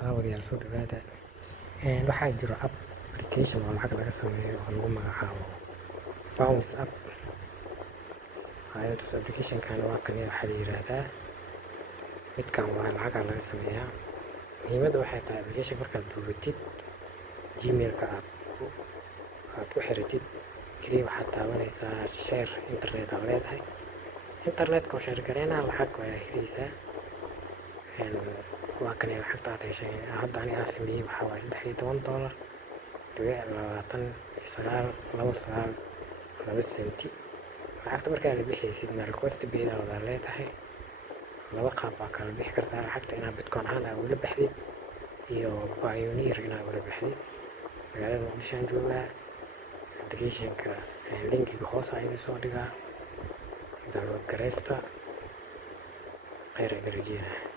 daawadayaal soo dhawaada. Waxaa jiro application oo lacag laga sameeyo oo lagu magacaabo Bounce app. Application-kan waa kan waxaa la yiraahdaa midkan waa lacag laga sameeyaa. Muhiimadda waxay tahay application markaad duubatid Gmail-ka aad ku xiratid kaliya waxaad taabanaysaa share internet aad leedahay. Internet-ka oo share gareynaa lacag ayaa helaysaa. waa kan lacagta aad heshay hadda ani aan sameeyay waxaa waaye $13.29 lacagta markaa la bixiysid ma request pay wada leedahay. laba qaab baa kala bixi kartaa lacagta inaad Bitcoin ahaan aad ula baxdid iyo Payoneer inaad ula baxdid. magaalada Muqdisho aan joogaa. application-ka linkiga hoos ayaan soo dhigaa download gareysta khayr aan rajeynayaa.